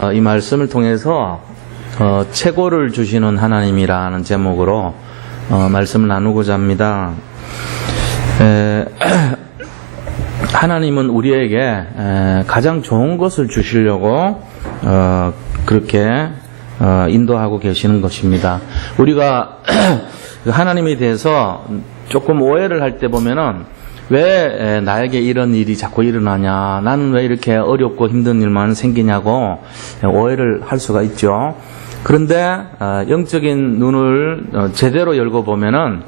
이 말씀을 통해서 최고를 주시는 하나님이라는 제목으로 말씀을 나누고자 합니다. 하나님은 우리에게 가장 좋은 것을 주시려고 그렇게 인도하고 계시는 것입니다. 우리가 하나님에 대해서 조금 오해를 할 때 보면은 왜 나에게 이런 일이 자꾸 일어나냐, 나는 왜 이렇게 어렵고 힘든 일만 생기냐고 오해를 할 수가 있죠. 그런데 영적인 눈을 제대로 열고 보면은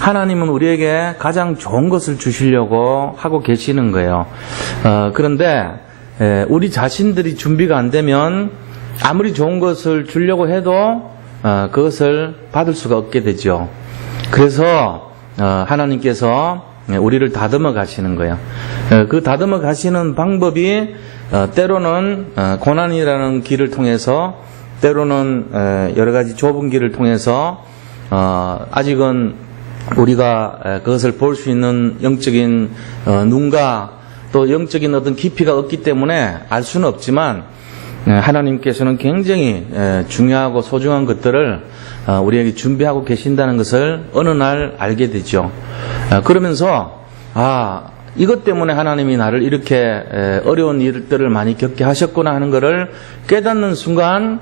하나님은 우리에게 가장 좋은 것을 주시려고 하고 계시는 거예요. 그런데 우리 자신들이 준비가 안 되면 아무리 좋은 것을 주려고 해도 그것을 받을 수가 없게 되죠. 그래서 하나님께서 우리를 다듬어 가시는 거예요. 그 다듬어 가시는 방법이 때로는 고난이라는 길을 통해서, 때로는 여러 가지 좁은 길을 통해서 아직은 우리가 그것을 볼 수 있는 영적인 눈과 또 영적인 어떤 깊이가 없기 때문에 알 수는 없지만 하나님께서는 굉장히 중요하고 소중한 것들을 우리에게 준비하고 계신다는 것을 어느 날 알게 되죠. 그러면서 이것 때문에 하나님이 나를 이렇게 어려운 일들을 많이 겪게 하셨구나 하는 것을 깨닫는 순간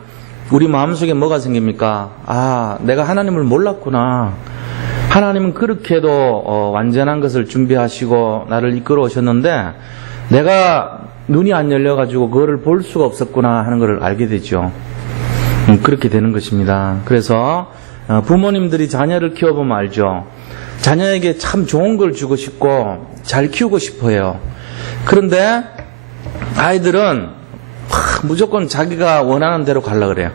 우리 마음속에 뭐가 생깁니까? 내가 하나님을 몰랐구나. 하나님은 그렇게도 완전한 것을 준비하시고 나를 이끌어 오셨는데 내가 눈이 안 열려가지고 그거를 볼 수가 없었구나 하는 것을 알게 되죠. 그렇게 되는 것입니다. 그래서 부모님들이 자녀를 키워보면 알죠. 자녀에게 참 좋은 걸 주고 싶고 잘 키우고 싶어요. 그런데 아이들은 무조건 자기가 원하는 대로 가려고 그래요.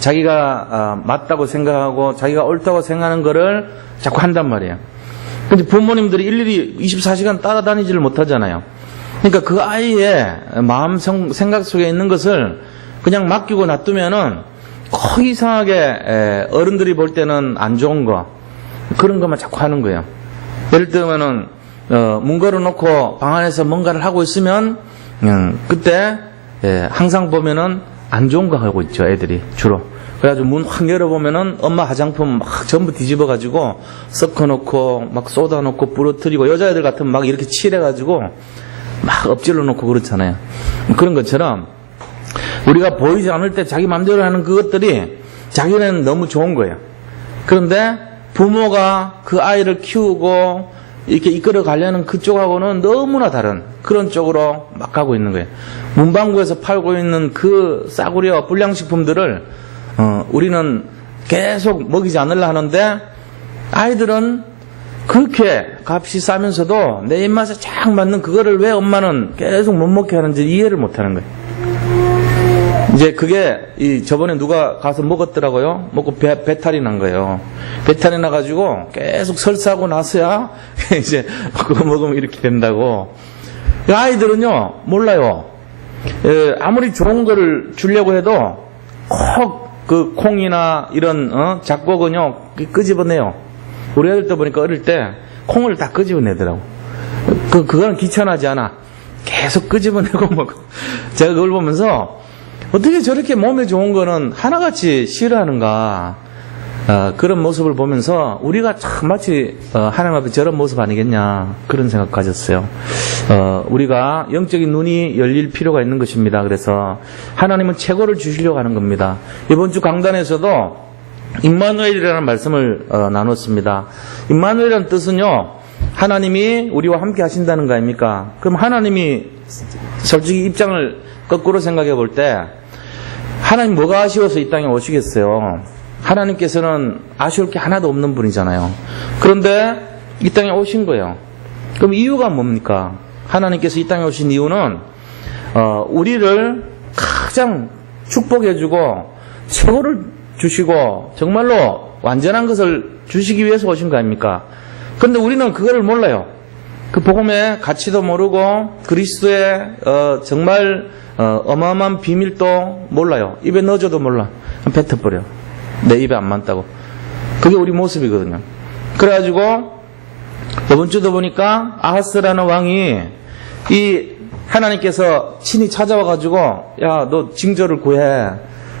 자기가 맞다고 생각하고 자기가 옳다고 생각하는 거를 자꾸 한단 말이에요. 근데 부모님들이 일일이 24시간 따라다니지를 못하잖아요. 그러니까 그 아이의 마음 생각 속에 있는 것을 그냥 맡기고 놔두면은 거의 이상하게 어른들이 볼 때는 안 좋은 거, 그런 것만 자꾸 하는 거예요. 예를 들면은 문 걸어놓고 방 안에서 뭔가를 하고 있으면 그때 항상 보면은 안 좋은 거 하고 있죠, 애들이 주로. 그래가지고 문 확 열어보면은 엄마 화장품 막 전부 뒤집어가지고 섞어놓고 막 쏟아놓고 부러뜨리고, 여자애들 같으면 막 이렇게 칠해가지고 막 엎질러 놓고 그렇잖아요. 그런 것처럼 우리가 보이지 않을 때 자기 마음대로 하는 그것들이 자기는 너무 좋은 거예요. 그런데 부모가 그 아이를 키우고 이렇게 이끌어 가려는 그쪽하고는 너무나 다른 그런 쪽으로 막 가고 있는 거예요. 문방구에서 팔고 있는 그 싸구려와 불량식품들을 우리는 계속 먹이지 않으려 하는데 아이들은 그렇게 값이 싸면서도 내 입맛에 쫙 맞는 그거를 왜 엄마는 계속 못 먹게 하는지 이해를 못 하는 거예요. 이제 그게 저번에 누가 가서 먹었더라고요. 먹고 배탈이 난 거예요. 배탈이 나가지고 계속 설사하고 나서야 이제 그거 먹으면 이렇게 된다고. 아이들은요 몰라요. 아무리 좋은 거를 주려고 해도 꼭 그 콩이나 이런 잡곡은요 끄집어내요. 우리 애들도 보니까 어릴 때 콩을 다 끄집어내더라고. 그건 귀찮아하지 않아. 계속 끄집어내고 먹고. 제가 그걸 보면서 어떻게 저렇게 몸에 좋은 거는 하나같이 싫어하는가, 그런 모습을 보면서 우리가 참 마치 하나님 앞에 저런 모습 아니겠냐, 그런 생각 가졌어요. 우리가 영적인 눈이 열릴 필요가 있는 것입니다. 그래서 하나님은 최고를 주시려고 하는 겁니다. 이번 주 강단에서도 임마누엘이라는 말씀을 나눴습니다. 임마누엘이라는 뜻은요, 하나님이 우리와 함께 하신다는 거 아닙니까? 그럼 하나님이 솔직히 입장을 거꾸로 생각해 볼 때 하나님 뭐가 아쉬워서 이 땅에 오시겠어요? 하나님께서는 아쉬울 게 하나도 없는 분이잖아요. 그런데 이 땅에 오신 거예요. 그럼 이유가 뭡니까? 하나님께서 이 땅에 오신 이유는 우리를 가장 축복해주고 최고를 주시고 정말로 완전한 것을 주시기 위해서 오신 거 아닙니까? 그런데 우리는 그거를 몰라요. 그 복음의 가치도 모르고 그리스도의 정말 어마어마한 비밀도 몰라요. 입에 넣어줘도 몰라. 뱉어버려. 내 입에 안 맞다고. 그게 우리 모습이거든요. 그래가지고 이번 주도 보니까 아하스라는 왕이 이 하나님께서 친히 찾아와가지고 야, 너 징조를 구해.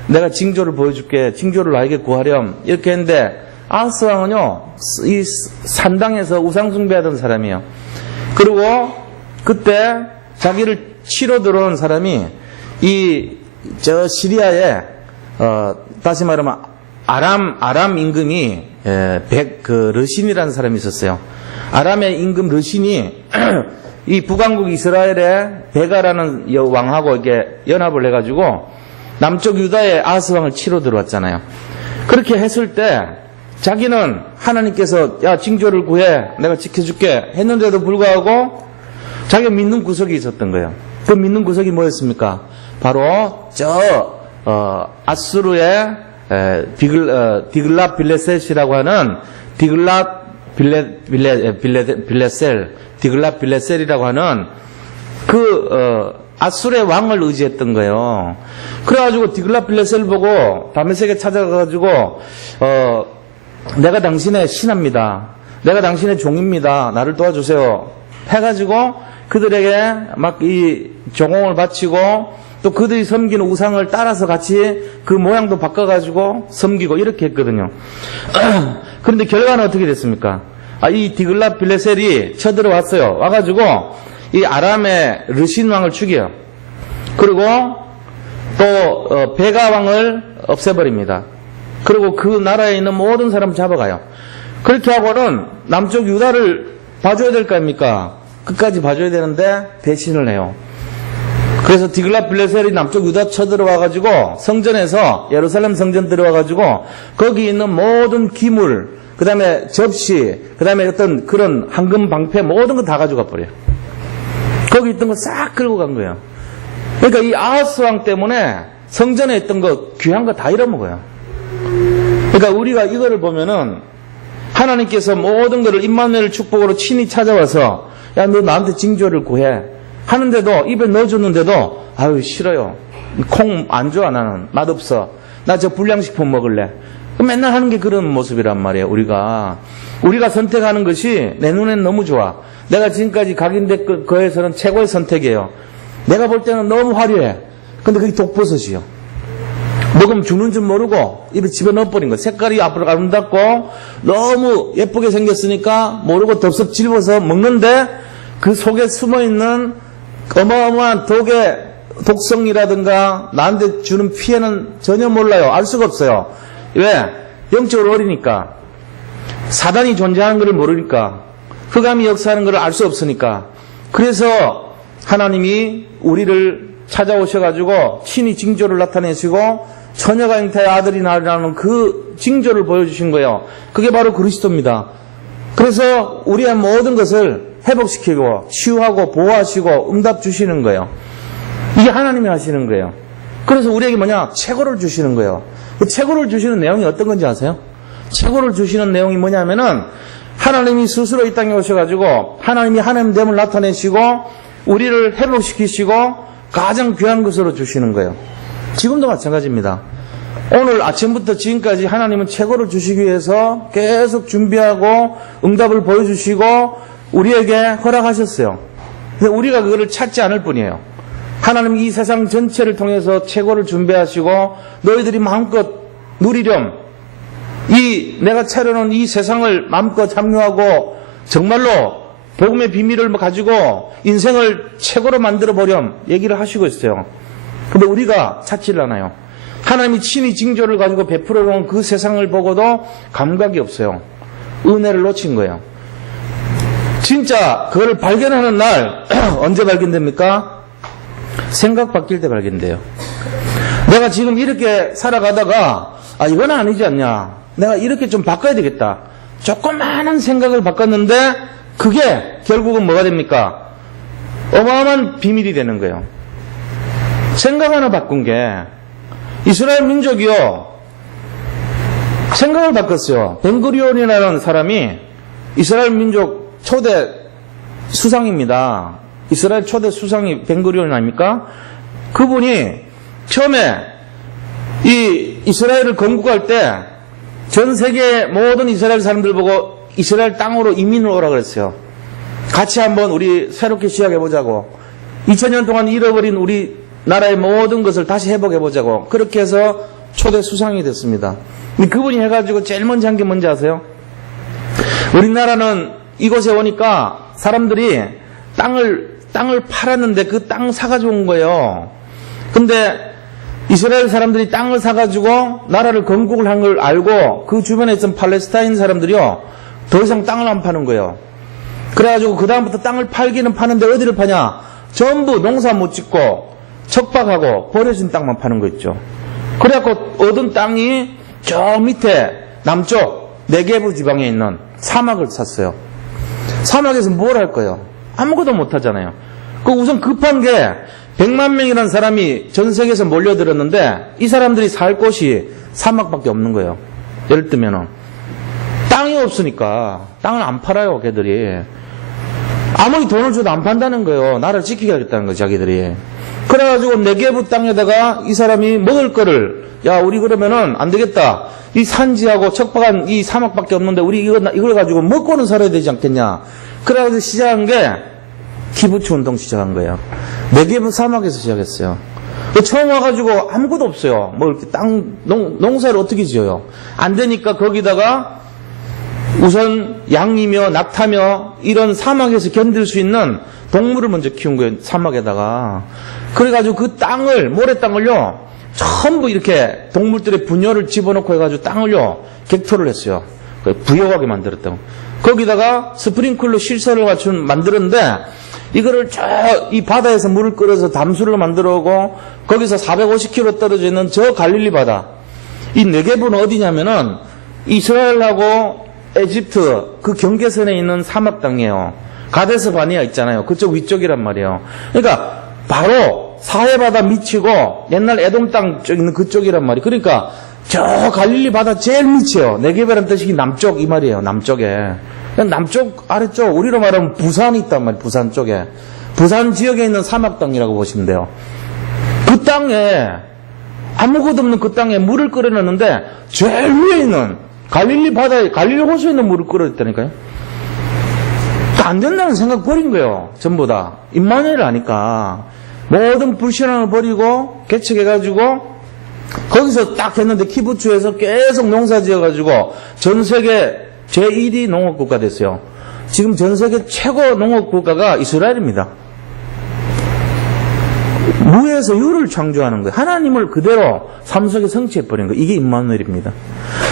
내가 징조를 보여줄게. 징조를 나에게 구하렴. 이렇게 했는데 아하스 왕은요, 이 산당에서 우상숭배하던 사람이에요. 그리고 그때 자기를 치러 들어온 사람이 저 시리아에 다시 말하면 아람 임금이 르신이라는 사람이 있었어요. 아람의 임금 르신이 이 북왕국 이스라엘의 베가라는 왕하고 이렇게 연합을 해가지고 남쪽 유다의 아하스 왕을 치러 들어왔잖아요. 그렇게 했을 때 자기는 하나님께서 야, 징조를 구해, 내가 지켜줄게 했는데도 불구하고 자기가 믿는 구석이 있었던 거예요. 그 믿는 구석이 뭐였습니까? 바로 아수르의 디글랏 빌레셋이라고 하는 디글랏 빌레셀이라고 하는 아수르의 왕을 의지했던 거예요. 그래가지고 디글랏 빌레셀을 보고 다메섹에 찾아가가지고 내가 당신의 신하입니다. 내가 당신의 종입니다. 나를 도와주세요. 해가지고 그들에게 막 이 종공을 바치고 또 그들이 섬기는 우상을 따라서 같이 그 모양도 바꿔가지고 섬기고 이렇게 했거든요. 그런데 결과는 어떻게 됐습니까? 이 디글랏 빌레셀이 쳐들어왔어요. 와가지고 이 아람의 르신 왕을 죽여요. 그리고 또 베가 왕을 없애버립니다. 그리고 그 나라에 있는 모든 사람 잡아가요. 그렇게 하고는 남쪽 유다를 봐줘야 될 거 아닙니까? 끝까지 봐줘야 되는데 배신을 해요. 그래서 디글랏 빌레셀이 남쪽 유다 쳐들어와가지고 성전에서 예루살렘 성전 들어와가지고 거기 있는 모든 기물, 그 다음에 접시, 그 다음에 어떤 그런 황금 방패 모든 거 다 가져가 버려요. 거기 있던 거 싹 끌고 간 거예요. 그러니까 이 아하스 왕 때문에 성전에 있던 거 귀한 거 다 잃어먹어요. 그러니까 우리가 이거를 보면은 하나님께서 모든 것을 임마누엘 축복으로 친히 찾아와서 야, 너 나한테 징조를 구해 하는데도 입에 넣어줬는데도 아유 싫어요. 콩 안 좋아 나는 맛없어. 나 저 불량식품 먹을래. 맨날 하는 게 그런 모습이란 말이에요. 우리가 선택하는 것이 내 눈엔 너무 좋아. 내가 지금까지 각인된 거에서는 최고의 선택이에요. 내가 볼 때는 너무 화려해. 근데 그게 독버섯이요. 먹으면 죽는 줄 모르고 입에 집어 넣어버린 거예요. 색깔이 앞으로 아름답고 너무 예쁘게 생겼으니까 모르고 덥석 집어서 먹는데 그 속에 숨어있는 어마어마한 독성이라든가 나한테 주는 피해는 전혀 몰라요. 알 수가 없어요. 왜? 영적으로 어리니까. 사단이 존재하는 것을 모르니까. 흑암이 역사하는 것을 알 수 없으니까. 그래서 하나님이 우리를 찾아오셔가지고 친히 징조를 나타내시고 처녀가 잉타의 아들이 나리라는 그 징조를 보여주신 거예요. 그게 바로 그리스도입니다. 그래서 우리의 모든 것을 회복시키고 치유하고 보호하시고 응답 주시는 거예요. 이게 하나님이 하시는 거예요. 그래서 우리에게 뭐냐? 최고를 주시는 거예요. 그 최고를 주시는 내용이 어떤 건지 아세요? 최고를 주시는 내용이 뭐냐면은 하나님이 스스로 이 땅에 오셔가지고 하나님이 하나님됨을 나타내시고 우리를 회복시키시고 가장 귀한 것으로 주시는 거예요. 지금도 마찬가지입니다. 오늘 아침부터 지금까지 하나님은 최고를 주시기 위해서 계속 준비하고 응답을 보여주시고 우리에게 허락하셨어요. 근데 우리가 그거를 찾지 않을 뿐이에요. 하나님 이 세상 전체를 통해서 최고를 준비하시고 너희들이 마음껏 누리렴. 내가 차려놓은 이 세상을 마음껏 참여하고 정말로 복음의 비밀을 가지고 인생을 최고로 만들어 보렴 얘기를 하시고 있어요. 근데 우리가 찾지를 않아요. 하나님이 친히 징조를 가지고 베풀어 놓은 그 세상을 보고도 감각이 없어요. 은혜를 놓친 거예요. 진짜 그걸 발견하는 날 언제 발견됩니까? 생각 바뀔 때 발견돼요. 내가 지금 이렇게 살아가다가 이건 아니지 않냐. 내가 이렇게 좀 바꿔야 되겠다. 조그마한 생각을 바꿨는데 그게 결국은 뭐가 됩니까? 어마어마한 비밀이 되는 거예요. 생각 하나 바꾼 게 이스라엘 민족이요. 생각을 바꿨어요. 벤구리온이라는 사람이 이스라엘 민족 초대 수상입니다. 이스라엘 초대 수상이 벤구리온 아닙니까? 그분이 처음에 이 이스라엘을 건국할 때 전 세계 모든 이스라엘 사람들 보고 이스라엘 땅으로 이민을 오라 그랬어요. 같이 한번 우리 새롭게 시작해보자고. 2000년 동안 잃어버린 우리 나라의 모든 것을 다시 회복해보자고 그렇게 해서 초대 수상이 됐습니다. 그분이 해가지고 제일 먼저 한 게 뭔지 아세요? 우리나라는 이곳에 오니까 사람들이 땅을 팔았는데 그 땅 사가지고 온 거예요. 근데 이스라엘 사람들이 땅을 사가지고 나라를 건국을 한 걸 알고 그 주변에 있던 팔레스타인 사람들이요 더 이상 땅을 안 파는 거예요. 그래가지고 그 다음부터 땅을 팔기는 파는데 어디를 파냐? 전부 농사 못 짓고 척박하고 버려진 땅만 파는 거 있죠. 그래갖고 얻은 땅이 저 밑에 남쪽 네게브 지방에 있는 사막을 샀어요. 사막에서 뭘 할 거예요? 아무것도 못 하잖아요. 그 우선 급한 게 100만 명이라는 사람이 전 세계에서 몰려들었는데 이 사람들이 살 곳이 사막밖에 없는 거예요. 예를 들면은 땅이 없으니까 땅을 안 팔아요, 걔들이. 아무리 돈을 줘도 안 판다는 거예요. 나라를 지키겠다는 거예요, 자기들이. 그래가지고 네게브 땅에다가 이 사람이 먹을 거를 야 우리 그러면은 안 되겠다. 이 산지하고 척박한 이 사막밖에 없는데 우리 이걸 가지고 먹고는 살아야 되지 않겠냐. 그래가지고 시작한 게 키부츠 운동 시작한 거예요. 네게브 사막에서 시작했어요. 처음 와가지고 아무것도 없어요. 뭐 이렇게 농사를 어떻게 지어요? 안 되니까 거기다가 우선 양이며 낙타며 이런 사막에서 견딜 수 있는 동물을 먼저 키운 거예요. 사막에다가. 그래가지고 그 땅을, 모래땅을요, 전부 이렇게 동물들의 분열을 집어넣고 해가지고 땅을요, 객토를 했어요. 부여하게 만들었다고. 거기다가 스프링클러 실설을 만들었는데, 이거를 이 바다에서 물을 끓여서 담수를 만들어 오고, 거기서 450km 떨어져 있는 저 갈릴리 바다. 이 네게브는 어디냐면은, 이스라엘하고 에집트 그 경계선에 있는 사막 땅이에요. 가데스 바니아 있잖아요. 그쪽 위쪽이란 말이에요. 그러니까 바로 사해바다 미치고 옛날 에돔 땅 쪽 있는 그쪽이란 말이에요. 그러니까 저 갈릴리 바다 제일 밑이에요. 네게브라는 뜻이 남쪽 이 말이에요. 남쪽에. 남쪽 아래쪽 우리로 말하면 부산이 있단 말이에요. 부산 쪽에. 부산 지역에 있는 사막 땅이라고 보시면 돼요. 그 땅에 아무것도 없는 그 땅에 물을 끓여놨는데 제일 위에 있는 갈릴리 바다에 갈릴리 호수에 있는 물을 끓여냈다니까요. 안 된다는 생각 버린 거예요. 전부 다. 임마누엘을 아니까. 모든 불신앙을 버리고 개척해가지고 거기서 딱 했는데 키부츠에서 계속 농사 지어가지고 전 세계 제1위 농업국가 됐어요. 지금 전 세계 최고 농업국가가 이스라엘입니다. 무에서 유를 창조하는 거예요. 하나님을 그대로 삶 속에 성취해버린 거예요. 이게 임마누엘입니다.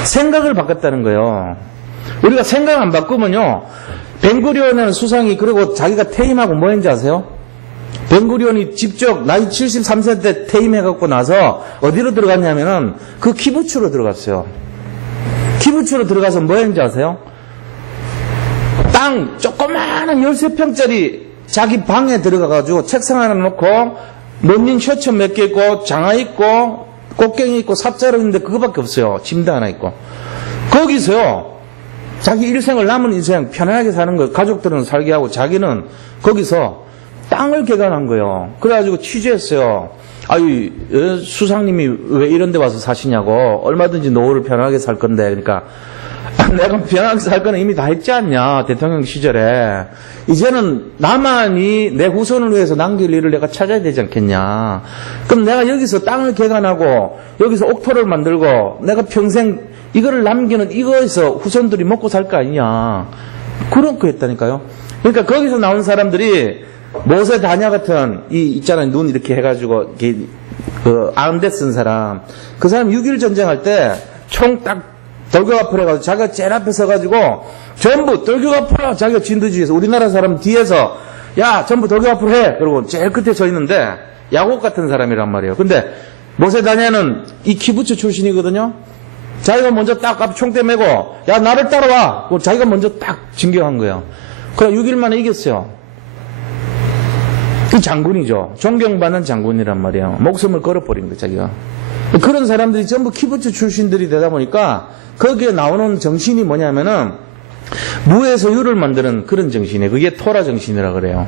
생각을 바꿨다는 거예요. 우리가 생각 안 바꾸면요. 벤구리온이라는 수상이 그리고 자기가 퇴임하고 뭐 했는지 아세요? 벤구리온이 직접 나이 73세 때 퇴임해갖고 나서 어디로 들어갔냐면은 그 키부츠로 들어갔어요. 키부츠로 들어가서 뭐 했는지 아세요? 땅 조그마한 13평짜리 자기 방에 들어가가지고 책상 하나 놓고 런닝 셔츠 몇 개 있고 장화 있고 꽃갱이 있고 삽자루 있는데 그거밖에 없어요. 침대 하나 있고. 거기서요. 자기 일생을 남은 인생 편안하게 사는 거예요. 가족들은 살게 하고 자기는 거기서 땅을 개간한 거예요. 그래가지고 취재했어요. 아유, 수상님이 왜 이런 데 와서 사시냐고. 얼마든지 노후를 편안하게 살 건데. 그러니까 내가 편안하게 살 거는 이미 다 했지 않냐. 대통령 시절에. 이제는 나만이 내 후손을 위해서 남길 일을 내가 찾아야 되지 않겠냐. 그럼 내가 여기서 땅을 개간하고 여기서 옥토를 만들고 내가 평생 이거를 남기는 이거에서 후손들이 먹고 살 거 아니냐. 그런 거 했다니까요. 그러니까 거기서 나온 사람들이 모세 다냐 같은 있잖아요. 눈 이렇게 해가지고 그 아흔대 쓴 사람. 그 사람 6.1 전쟁할 때 총 딱 돌격 앞으로 해가지고 자기가 제일 앞에 서가지고 전부 돌격 앞으로 자기가 진두지휘해서 우리나라 사람 뒤에서 야 전부 돌격 앞으로 해. 그리고 제일 끝에 서 있는데 야곱 같은 사람이란 말이에요. 근데 모세 다냐는 이 키부츠 출신이거든요. 자기가 먼저 딱 앞 총대 메고 야 나를 따라와. 자기가 먼저 딱 진격한 거예요. 그래 6일 만에 이겼어요. 그 장군이죠. 존경받는 장군이란 말이에요. 목숨을 걸어버린 거예요, 자기가. 그런 사람들이 전부 키부츠 출신들이 되다 보니까 거기에 나오는 정신이 뭐냐면은 무에서 유를 만드는 그런 정신이에요. 그게 토라 정신이라 그래요.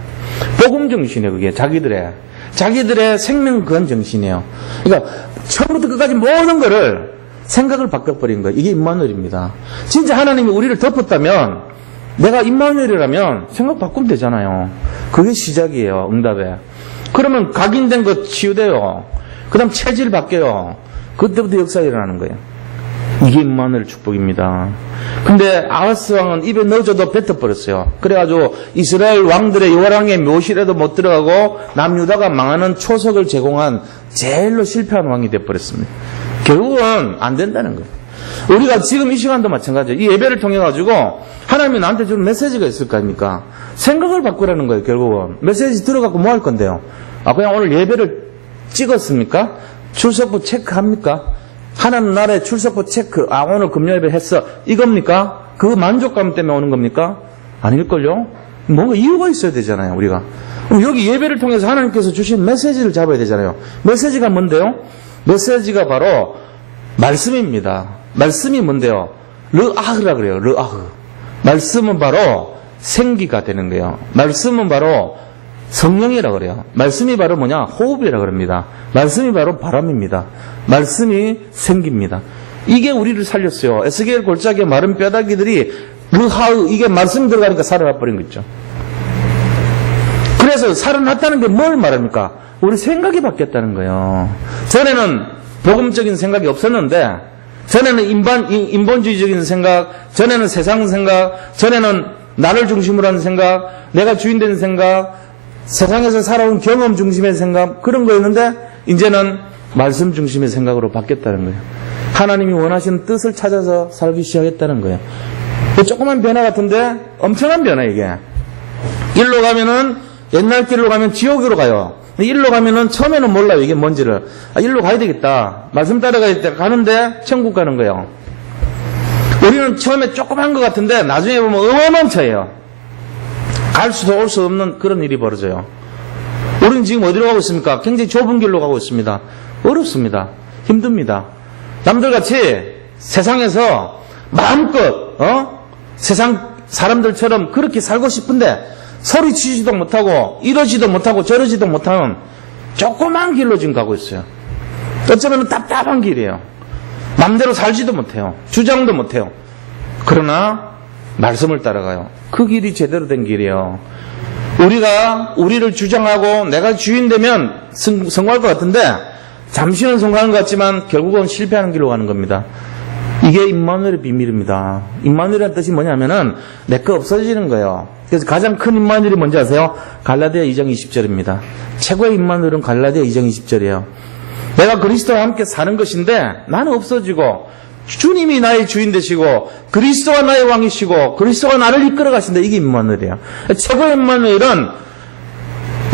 복음 정신이에요, 그게. 자기들의 생명 그런 정신이에요. 그러니까 처음부터 끝까지 모든 거를 생각을 바꿔버린 거예요. 이게 임마누엘입니다. 진짜 하나님이 우리를 덮었다면 내가 임마누엘이라면 생각 바꾸면 되잖아요. 그게 시작이에요. 응답에. 그러면 각인된 거 치유돼요. 그 다음 체질 바뀌어요. 그때부터 역사가 일어나는 거예요. 이게 임마누엘 축복입니다. 근데 아하스 왕은 입에 넣어줘도 뱉어버렸어요. 그래가지고 이스라엘 왕들의 요랑의 묘실에도 못 들어가고 남유다가 망하는 초석을 제공한 제일로 실패한 왕이 돼버렸습니다. 결국은 안 된다는 거예요. 우리가 지금 이 시간도 마찬가지예요. 이 예배를 통해 가지고 하나님이 나한테 주는 메시지가 있을 거 아닙니까? 생각을 바꾸라는 거예요. 결국은 메시지 들어갖고 뭐 할 건데요? 그냥 오늘 예배를 찍었습니까? 출석부 체크합니까? 하나님 나라의 출석부 체크, 오늘 금요예배 했어, 이겁니까? 그 만족감 때문에 오는 겁니까? 아닐걸요? 뭔가 이유가 있어야 되잖아요, 우리가. 그럼 여기 예배를 통해서 하나님께서 주신 메시지를 잡아야 되잖아요. 메시지가 뭔데요? 메시지가 바로 말씀입니다. 말씀이 뭔데요? 르아흐라 그래요. 르아흐. 말씀은 바로 생기가 되는 거예요. 말씀은 바로 성령이라 그래요. 말씀이 바로 뭐냐? 호흡이라 그럽니다. 말씀이 바로 바람입니다. 말씀이 생깁니다. 이게 우리를 살렸어요. 에스겔 골짜기의 마른 뼈다귀들이 르하흐, 이게 말씀 들어가니까 살아나 버린 거 있죠. 그래서 살아났다는 게 뭘 말합니까? 우리 생각이 바뀌었다는 거예요. 전에는 복음적인 생각이 없었는데, 전에는 인본주의적인 생각, 전에는 세상 생각, 전에는 나를 중심으로 하는 생각, 내가 주인 되는 생각, 세상에서 살아온 경험 중심의 생각, 그런 거였는데 이제는 말씀 중심의 생각으로 바뀌었다는 거예요. 하나님이 원하시는 뜻을 찾아서 살기 시작했다는 거예요. 조그만 변화 같은데 엄청난 변화 이게. 일로 가면은 옛날 길로 가면 지옥으로 가요. 일로 가면은 처음에는 몰라요 이게 뭔지를. 일로 가야 되겠다. 말씀 따라가야 가는데 천국 가는 거예요. 우리는 처음에 조그만 것 같은데 나중에 보면 어마어마한 차이에요. 갈 수도 올 수 없는 그런 일이 벌어져요. 우리는 지금 어디로 가고 있습니까? 굉장히 좁은 길로 가고 있습니다. 어렵습니다. 힘듭니다. 남들같이 세상에서 마음껏 세상 사람들처럼 그렇게 살고 싶은데 소리치지도 못하고 이러지도 못하고 저러지도 못하는 조그만 길로 지금 가고 있어요. 어쩌면 답답한 길이에요. 마음대로 살지도 못해요. 주장도 못해요. 그러나 말씀을 따라가요. 그 길이 제대로 된 길이에요. 우리가 우리를 주장하고 내가 주인 되면 성공할 것 같은데 잠시는 성공하는 것 같지만 결국은 실패하는 길로 가는 겁니다. 이게 임마누엘의 비밀입니다. 임마누엘의 뜻이 뭐냐면은 내 거 없어지는 거예요. 그래서 가장 큰 임마누엘이 뭔지 아세요? 갈라디아 2장 20절입니다. 최고의 임마누엘은 갈라디아 2장 20절이에요. 내가 그리스도와 함께 사는 것인데 나는 없어지고 주님이 나의 주인 되시고 그리스도가 나의 왕이시고 그리스도가 나를 이끌어 가신다. 이게 임마누엘이에요. 최고의 임마누엘은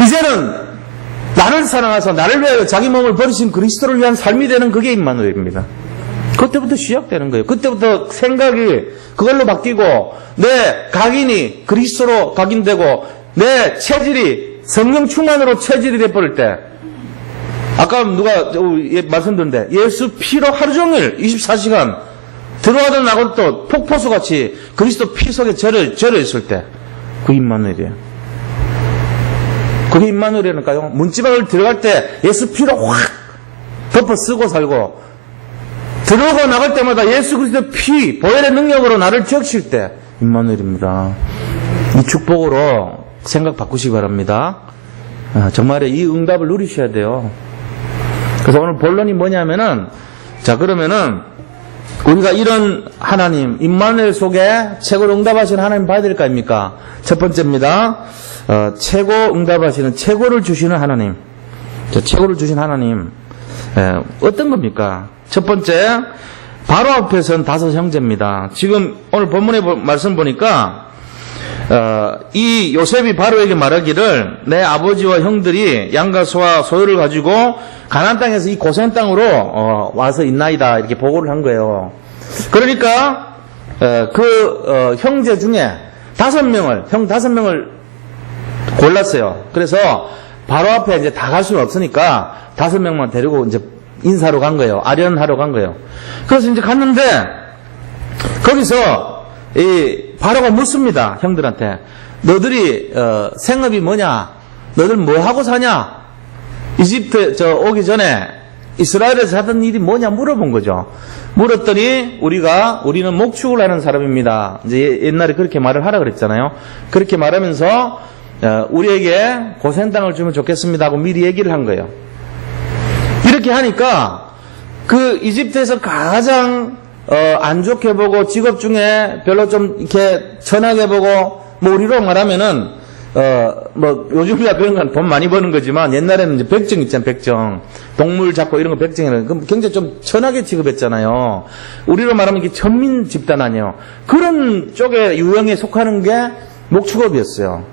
이제는 나를 사랑하셔서 나를 위하여 자기 몸을 버리신 그리스도를 위한 삶이 되는 그게 임마누엘입니다. 그때부터 시작되는 거예요. 그때부터 생각이 그걸로 바뀌고 내 각인이 그리스도로 각인되고 내 체질이 성령 충만으로 체질이 돼버릴 때 아까 누가 말씀드렸는데 예수 피로 하루 종일 24시간 들어가도 나가도 또 폭포수같이 그리스도 피 속에 절여 있을 때 그 임마누엘이에요. 그게 임마누엘이니까요. 문지방을 들어갈 때 예수 피로 확 덮어 쓰고 살고 들어오고 나갈 때마다 예수 그리스도 피 보혈의 능력으로 나를 적실 때 임마누엘입니다. 이 축복으로 생각 바꾸시기 바랍니다. 정말 이 응답을 누리셔야 돼요. 그래서 오늘 본론이 뭐냐면은 자 그러면은 우리가 이런 하나님 임마누엘 속에 최고로 응답하시는 하나님 봐야 될 거 아닙니까? 첫 번째입니다. 최고 응답하시는 최고를 주시는 하나님. 최고를 주신 하나님 어떤 겁니까? 첫 번째 바로 앞에 선 5 형제입니다. 지금 오늘 본문의 말씀 보니까 이 요셉이 바로에게 말하기를 내 아버지와 형들이 양과 소와 소유를 가지고 가나안 땅에서 이 고센 땅으로 와서 있나이다 이렇게 보고를 한 거예요. 그러니까 형제 중에 5명을 형 5명을 골랐어요. 그래서 바로 앞에 이제 다 갈 수는 없으니까 5명만 데리고 이제 인사로 간 거예요. 아련하러 간 거예요. 그래서 이제 갔는데 거기서 이 바로가 묻습니다. 형들한테 너들이 생업이 뭐냐? 너들 뭐 하고 사냐? 이집트 오기 전에 이스라엘에서 하던 일이 뭐냐 물어본 거죠. 물었더니 우리는 목축을 하는 사람입니다. 이제 옛날에 그렇게 말을 하라 그랬잖아요. 그렇게 말하면서 우리에게 고센 땅을 주면 좋겠습니다 하고 미리 얘기를 한 거예요. 이렇게 하니까 그 이집트에서 가장 안 좋게 보고 직업 중에 별로 좀 이렇게 천하게 보고 뭐 우리로 말하면은 뭐 요즘이야 그런 건 돈 많이 버는 거지만 옛날에는 이제 백정 있잖아요. 백정 동물 잡고 이런 거 백정이라는 그럼 굉장히 좀 천하게 취급했잖아요. 우리로 말하면 이게 천민 집단 아니에요. 그런 쪽의 유형에 속하는 게 목축업이었어요.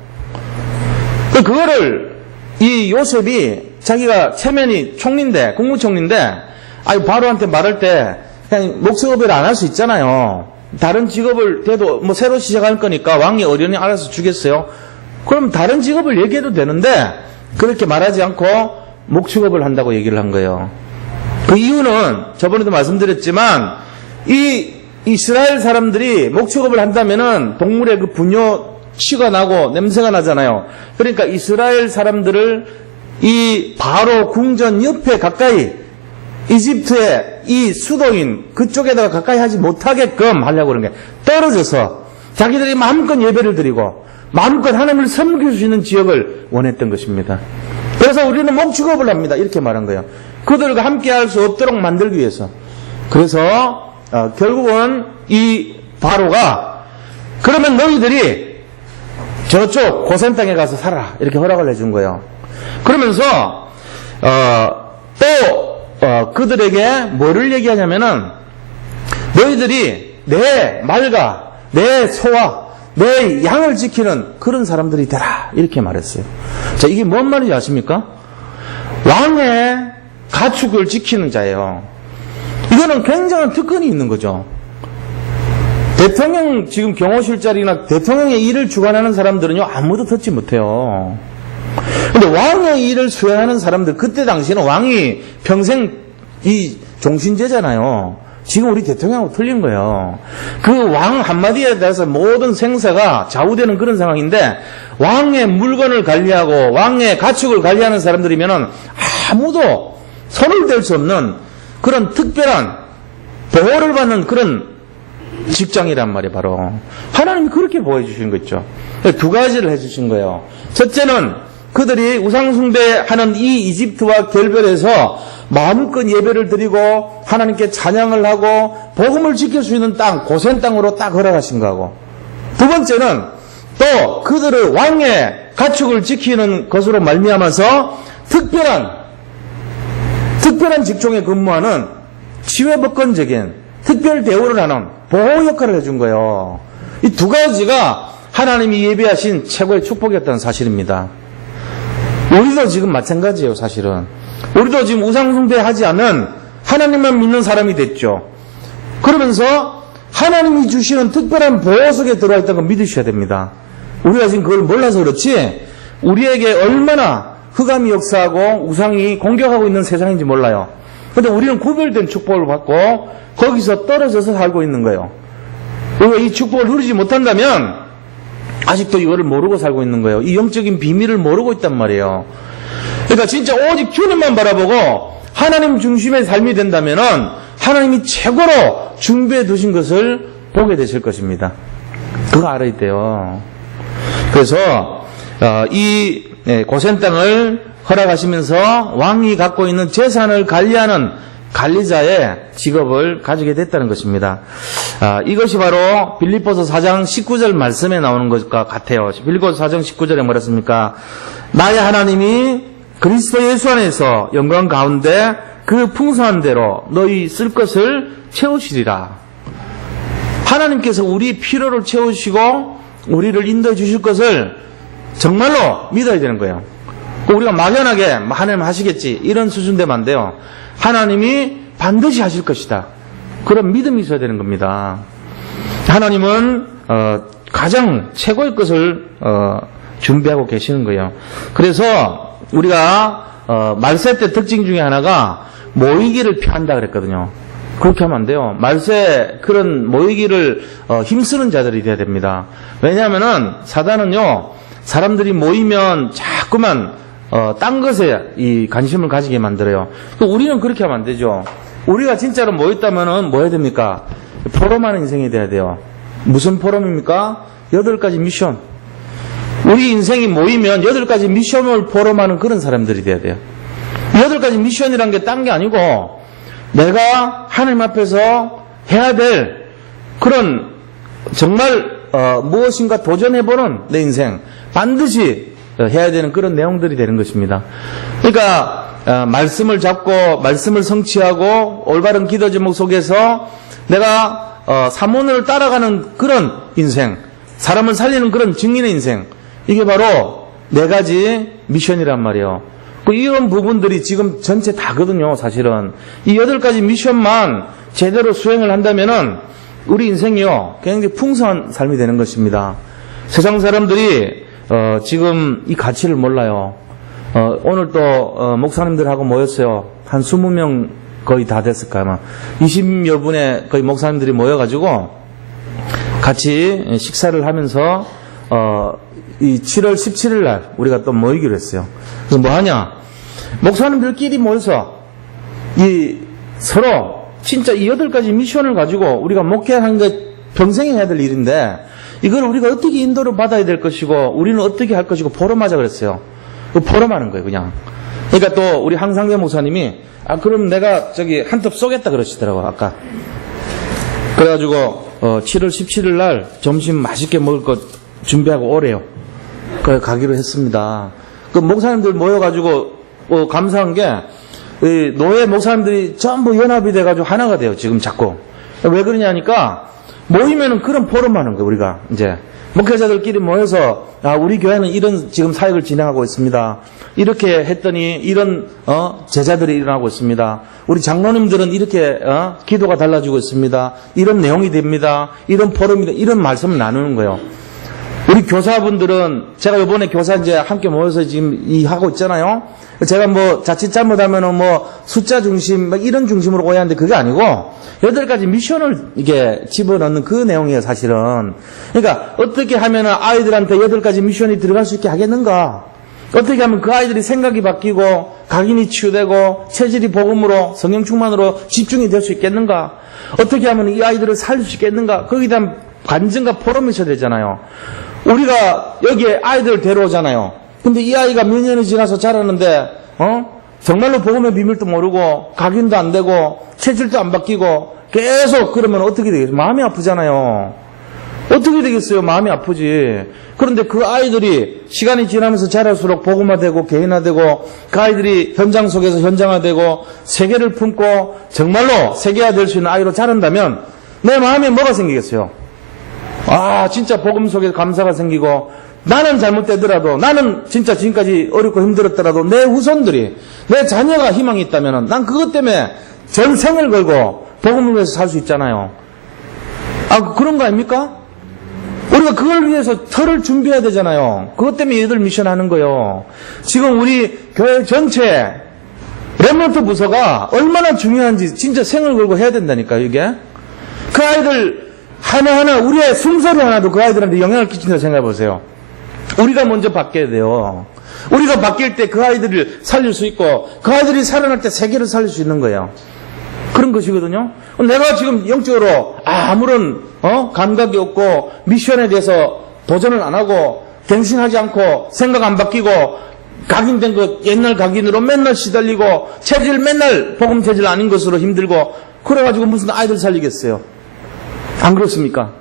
그거를 이 요셉이 자기가 체면이 총리인데 국무총리인데 아니 바로한테 말할 때 그냥 목축업을 안 할 수 있잖아요. 다른 직업을 돼도 뭐 새로 시작할 거니까 왕이 어련히 알아서 주겠어요. 그럼 다른 직업을 얘기해도 되는데 그렇게 말하지 않고 목축업을 한다고 얘기를 한 거예요. 그 이유는 저번에도 말씀드렸지만 이 이스라엘 사람들이 목축업을 한다면은 동물의 그 분뇨치가 나고 냄새가 나잖아요. 그러니까 이스라엘 사람들을 이 바로 궁전 옆에 가까이 이집트의 이 수도인 그쪽에다가 가까이 하지 못하게끔 하려고 그런 게 떨어져서 자기들이 마음껏 예배를 드리고 마음껏 하나님을 섬길 수 있는 지역을 원했던 것입니다. 그래서 우리는 목축업을 합니다. 이렇게 말한 거예요. 그들과 함께 할 수 없도록 만들기 위해서. 그래서 결국은 이 바로가 그러면 너희들이 저쪽 고센 땅에 가서 살아 이렇게 허락을 해준 거예요. 그러면서 또 그들에게 뭐를 얘기하냐면은 너희들이 내 말과 내 소와 내 양을 지키는 그런 사람들이 되라 이렇게 말했어요. 자, 이게 뭔 말인지 아십니까? 왕의 가축을 지키는 자예요. 이거는 굉장한 특권이 있는 거죠. 대통령 지금 경호실자리나 대통령의 일을 주관하는 사람들은요 아무도 듣지 못해요. 근데 왕의 일을 수행하는 사람들, 그때 당시에는 왕이 평생 이 종신제잖아요. 지금 우리 대통령하고 틀린 거예요. 그 왕 한마디에 대해서 모든 생사가 좌우되는 그런 상황인데 왕의 물건을 관리하고 왕의 가축을 관리하는 사람들이면은 아무도 손을 댈 수 없는 그런 특별한 보호를 받는 그런 직장이란 말이에요. 바로 하나님이 그렇게 보호해 주신 거 있죠. 두 가지를 해주신 거예요. 첫째는 그들이 우상숭배하는 이 이집트와 결별해서 마음껏 예배를 드리고 하나님께 찬양을 하고 복음을 지킬 수 있는 땅, 고센 땅으로 딱 허락하신 거고, 두 번째는 또 그들의 왕의 가축을 지키는 것으로 말미암아서 특별한 직종에 근무하는 치외법권적인 특별 대우를 하는 보호 역할을 해준 거예요. 이 두 가지가 하나님이 예비하신 최고의 축복이었다는 사실입니다. 우리도 지금 마찬가지예요. 사실은 우리도 지금 우상숭배하지 않은 하나님만 믿는 사람이 됐죠. 그러면서 하나님이 주시는 특별한 보호 속에 들어와 있다는 걸 믿으셔야 됩니다. 우리가 지금 그걸 몰라서 그렇지 우리에게 얼마나 흑암이 역사하고 우상이 공격하고 있는 세상인지 몰라요. 그런데 우리는 구별된 축복을 받고 거기서 떨어져서 살고 있는 거예요. 우리가 이 축복을 누리지 못한다면 아직도 이거를 모르고 살고 있는 거예요. 이 영적인 비밀을 모르고 있단 말이에요. 그러니까 진짜 오직 주님만 바라보고 하나님 중심의 삶이 된다면은 하나님이 최고로 준비해 두신 것을 보게 되실 것입니다. 그거 알아야 돼요. 그래서 이 고센 땅을 허락하시면서 왕이 갖고 있는 재산을 관리하는 관리자의 직업을 가지게 됐다는 것입니다. 이것이 바로 빌립보서 4장 19절 말씀에 나오는 것과 같아요. 빌립보서 4장 19절에 뭐랬습니까? 나의 하나님이 그리스도 예수 안에서 영광 가운데 그 풍성한 대로 너희 쓸 것을 채우시리라. 하나님께서 우리 필요를 채우시고 우리를 인도해 주실 것을 정말로 믿어야 되는 거예요. 우리가 막연하게 하나님 하시겠지 이런 수준 되면 안 돼요. 하나님이 반드시 하실 것이다. 그런 믿음이 있어야 되는 겁니다. 하나님은 가장 최고의 것을 준비하고 계시는 거예요. 그래서 우리가 말세 때 특징 중에 하나가 모이기를 피한다 그랬거든요. 그렇게 하면 안 돼요. 말세 그런 모이기를 힘쓰는 자들이 돼야 됩니다. 왜냐하면은 사단은요 사람들이 모이면 자꾸만 딴 것에 이 관심을 가지게 만들어요. 우리는 그렇게 하면 안 되죠. 우리가 진짜로 모였다면은 뭐 해야 됩니까? 포럼하는 인생이 돼야 돼요. 무슨 포럼입니까? 8가지 미션. 우리 인생이 모이면 8가지 미션을 포럼하는 그런 사람들이 돼야 돼요. 8가지 미션이란 게 딴 게 아니고 내가 하나님 앞에서 해야 될 그런 정말 무엇인가 도전해보는 내 인생 반드시 해야 되는 그런 내용들이 되는 것입니다. 그러니까 말씀을 잡고 말씀을 성취하고 올바른 기도 제목 속에서 내가 사모님을 따라가는 그런 인생, 사람을 살리는 그런 증인의 인생, 이게 바로 4가지 미션이란 말이에요. 이런 부분들이 지금 전체 다거든요, 사실은. 이 8가지 미션만 제대로 수행을 한다면은 우리 인생이요, 굉장히 풍성한 삶이 되는 것입니다. 세상 사람들이 지금 이 가치를 몰라요. 오늘 또 목사님들하고 모였어요. 한 20명 거의 다 됐을까 아마. 20여 분의 거의 목사님들이 모여가지고 같이 식사를 하면서 이 7월 17일 날 우리가 또 모이기로 했어요. 그래서 뭐 하냐? 목사님들끼리 모여서 이 서로 진짜 이 8가지 미션을 가지고 우리가 목회하는 게 평생에 해야 될 일인데 이걸 우리가 어떻게 인도를 받아야 될 것이고 우리는 어떻게 할 것이고 포럼하자 그랬어요. 포럼하는 거예요, 그냥. 그러니까 또 우리 항상대 목사님이 그럼 내가 저기 한턱 쏘겠다 그러시더라고, 아까. 그래가지고 7월 17일 날 점심 맛있게 먹을 것 준비하고 오래요. 그래 가기로 했습니다. 그 목사님들 모여가지고 감사한 게 노예 목사님들이 전부 연합이 돼가지고 하나가 돼요, 지금 자꾸. 왜 그러냐니까 모이면은 그런 포럼하는 거예요, 우리가 이제. 목회자들끼리 모여서 우리 교회는 이런 지금 사역을 진행하고 있습니다. 이렇게 했더니 이런 제자들이 일어나고 있습니다. 우리 장로님들은 이렇게 기도가 달라지고 있습니다. 이런 내용이 됩니다. 이런 포럼이다. 이런 말씀을 나누는 거예요. 우리 교사분들은 제가 이번에 교사 이제 함께 모여서 지금 하고 있잖아요. 제가 뭐 자칫 잘못하면은 뭐 숫자 중심 이런 중심으로 오해하는데 그게 아니고 8가지 미션을 이게 집어넣는 그 내용이에요, 사실은. 그러니까 어떻게 하면은 아이들한테 8가지 미션이 들어갈 수 있게 하겠는가? 어떻게 하면 그 아이들이 생각이 바뀌고 각인이 치유되고 체질이 복음으로 성령 충만으로 집중이 될 수 있겠는가? 어떻게 하면 이 아이들을 살릴 수 있겠는가? 거기에 대한 관증과 포럼이 있어야 되잖아요. 우리가 여기에 아이들을 데려오잖아요. 근데 이 아이가 몇 년이 지나서 자라는데 정말로 복음의 비밀도 모르고 각인도 안 되고 체질도 안 바뀌고 계속 그러면 어떻게 되겠어요? 마음이 아프잖아요. 어떻게 되겠어요? 마음이 아프지. 그런데 그 아이들이 시간이 지나면서 자랄수록 복음화되고 개인화되고 그 아이들이 현장 속에서 현장화되고 세계를 품고 정말로 세계화될 수 있는 아이로 자란다면 내 마음에 뭐가 생기겠어요? 진짜 복음 속에 감사가 생기고 나는 잘못되더라도 나는 진짜 지금까지 어렵고 힘들었더라도 내 후손들이 내 자녀가 희망이 있다면 난 그것 때문에 전생을 걸고 복음을 위해서 살 수 있잖아요. 그런 거 아닙니까? 우리가 그걸 위해서 터를 준비해야 되잖아요. 그것 때문에 얘들 미션 하는 거예요. 지금 우리 교회 전체 렘넌트 부서가 얼마나 중요한지 진짜 생을 걸고 해야 된다니까요, 이게. 그 아이들 하나하나 우리의 숨소리 하나도 그 아이들한테 영향을 끼친다고 생각해 보세요. 우리가 먼저 바뀌어야 돼요. 우리가 바뀔 때 그 아이들을 살릴 수 있고 그 아이들이 살아날 때 세계를 살릴 수 있는 거예요. 그런 것이거든요. 내가 지금 영적으로 아무런 감각이 없고 미션에 대해서 도전을 안 하고 갱신하지 않고 생각 안 바뀌고 각인된 것 옛날 각인으로 맨날 시달리고 체질 맨날 복음 체질 아닌 것으로 힘들고 그래가지고 무슨 아이들 살리겠어요. 안 그렇습니까?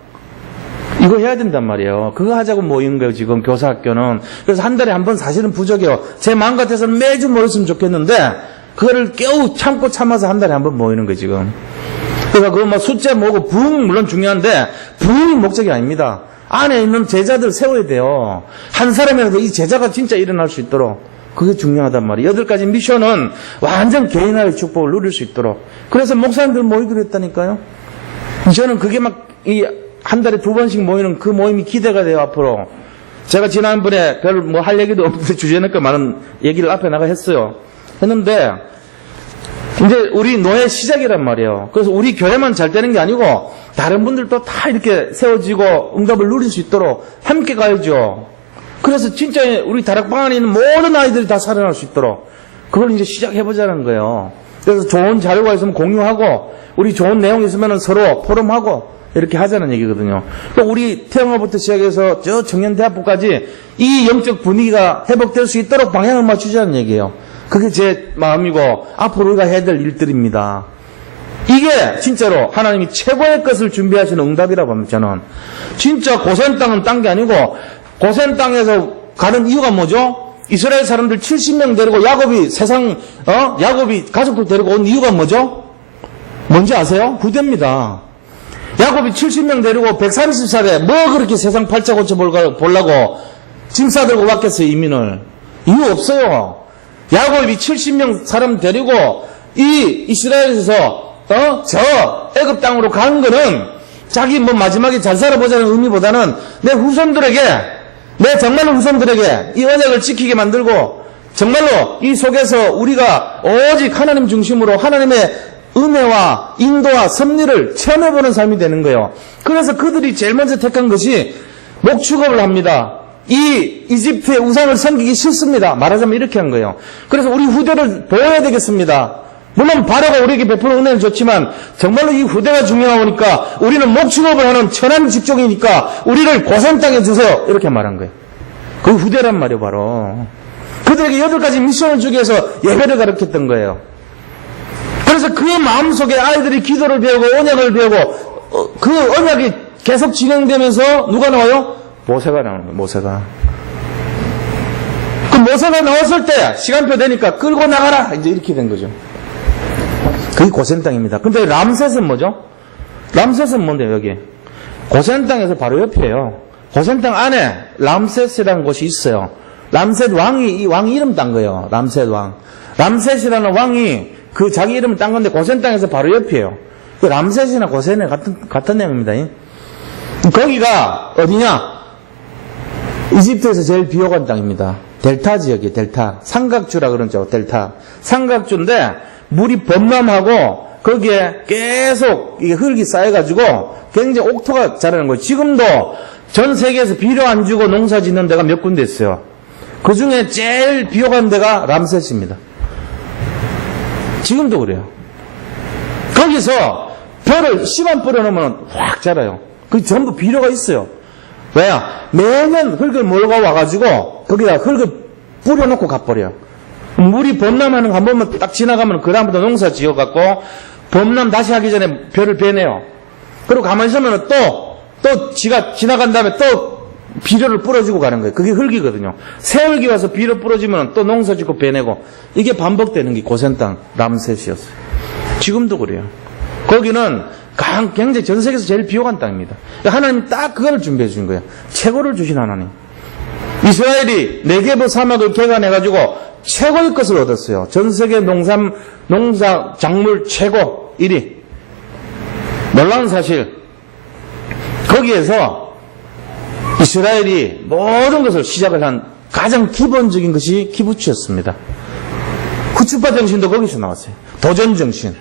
이거 해야 된단 말이에요. 그거 하자고 모이는 거예요, 지금 교사학교는. 그래서 한 달에 한 번 사실은 부족해요. 제 마음 같아서는 매주 모였으면 좋겠는데 그거를 겨우 참고 참아서 한 달에 한 번 모이는 거예요, 지금. 그러니까 그거 뭐 숫자 뭐고 부흥 물론 중요한데 부흥이 목적이 아닙니다. 안에 있는 제자들 세워야 돼요. 한 사람이라도 이 제자가 진짜 일어날 수 있도록. 그게 중요하단 말이에요. 8가지 미션은 완전 개인화의 축복을 누릴 수 있도록. 그래서 목사님들 모이기로 했다니까요. 저는 그게 막 한 달에 2번씩 모이는 그 모임이 기대가 돼요, 앞으로. 제가 지난번에 별 뭐 할 얘기도 없는데 주제니까 많은 얘기를 앞에 나가 했어요. 했는데, 이제 우리 노예 시작이란 말이에요. 그래서 우리 교회만 잘 되는 게 아니고, 다른 분들도 다 이렇게 세워지고 응답을 누릴 수 있도록 함께 가야죠. 그래서 진짜 우리 다락방 안에 있는 모든 아이들이 다 살아날 수 있도록, 그걸 이제 시작해보자는 거예요. 그래서 좋은 자료가 있으면 공유하고, 우리 좋은 내용이 있으면 서로 포럼하고, 이렇게 하자는 얘기거든요. 그러니까 우리 태영아부터 시작해서 저 청년대학부까지 이 영적 분위기가 회복될 수 있도록 방향을 맞추자는 얘기예요. 그게 제 마음이고 앞으로 우리가 해야 될 일들입니다. 이게 진짜로 하나님이 최고의 것을 준비하시는 응답이라고 합니다. 저는 진짜 고센 땅은 딴 게 아니고 고센 땅에서 가는 이유가 뭐죠? 이스라엘 사람들 70명 데리고 야곱이 야곱이 가족들 데리고 온 이유가 뭐죠? 뭔지 아세요? 후대입니다. 야곱이 70명 데리고 130살에 뭐 그렇게 세상 팔자 고쳐 보려고 짐 싸들고 왔겠어요, 이민을. 이유 없어요. 야곱이 70명 사람 데리고 이 이스라엘에서 저 애굽 땅으로 가는 거는 자기 뭐 마지막에 잘 살아보자는 의미보다는 내 후손들에게, 내 정말로 후손들에게 이 언약을 지키게 만들고 정말로 이 속에서 우리가 오직 하나님 중심으로 하나님의 은혜와 인도와 섭리를 체험해보는 삶이 되는 거예요. 그래서 그들이 제일 먼저 택한 것이 목축업을 합니다. 이 이집트의 우상을 섬기기 싫습니다. 말하자면 이렇게 한 거예요. 그래서 우리 후대를 보호해야 되겠습니다. 물론 바로가 우리에게 베푸는 은혜는 좋지만 정말로 이 후대가 중요하니까 우리는 목축업을 하는 천한 직종이니까 우리를 고센 땅에 주세요. 이렇게 말한 거예요. 그 후대란 말이에요, 바로. 그들에게 8가지 미션을 주기 위해서 예배를 가르쳤던 거예요. 그래서 그의 마음속에 아이들이 기도를 배우고 언약을 배우고 그 언약이 계속 진행되면서 누가 나와요? 모세가 나오는 거예요. 모세가. 그 모세가 나왔을 때 시간표 되니까 끌고 나가라 이제 이렇게 된 거죠. 그게 고센 땅입니다. 근데 람셋은 뭐죠? 람셋은 뭔데요, 여기? 고센 땅에서 바로 옆이에요. 고센 땅 안에 람셋이라는 곳이 있어요. 람셋 왕이 이 왕 이름 딴 거예요. 람셋 왕. 람셋이라는 왕이 그 자기 이름을 딴 건데 고센 땅에서 바로 옆이에요. 그 람셋이나 고센이 같은 내용입니다. 거기가 어디냐? 이집트에서 제일 비호감 땅입니다. 델타 지역이에요. 델타. 삼각주라 그러죠. 델타. 삼각주인데 물이 범람하고 거기에 계속 이게 흙이 쌓여가지고 굉장히 옥토가 자라는 거예요. 지금도 전 세계에서 비료 안 주고 농사 짓는 데가 몇 군데 있어요. 그 중에 제일 비호감 데가 람셋입니다. 지금도 그래요. 거기서 벼를 씨만 뿌려놓으면 확 자라요. 그게 전부 비료가 있어요. 왜냐? 매년 흙을 몰고 와가지고 거기다 흙을 뿌려놓고 가버려요. 물이 범람하는 거 한 번만 딱 지나가면 그 다음부터 농사 지어갖고 범람 다시 하기 전에 벼를 베내요. 그리고 가만히 있으면 또 지가 지나간 다음에 또 비료를 뿌려주고 가는 거예요. 그게 흙이거든요. 새 흙이 와서 비료 뿌려주면 또 농사 짓고 베내고 이게 반복되는 게 고센 땅 람셋이었어요. 지금도 그래요. 거기는 굉장히 전 세계에서 제일 비호감 땅입니다. 하나님이 딱 그걸 준비해 주신 거예요. 최고를 주신 하나님. 이스라엘이 네게브 사막을 개간해가지고 최고의 것을 얻었어요. 전 세계 농사 작물 최고 1위. 놀라운 사실. 거기에서 이스라엘이 모든 것을 시작을 한 가장 기본적인 것이 키부츠였습니다. 구츠파 정신도 거기서 나왔어요. 도전 정신.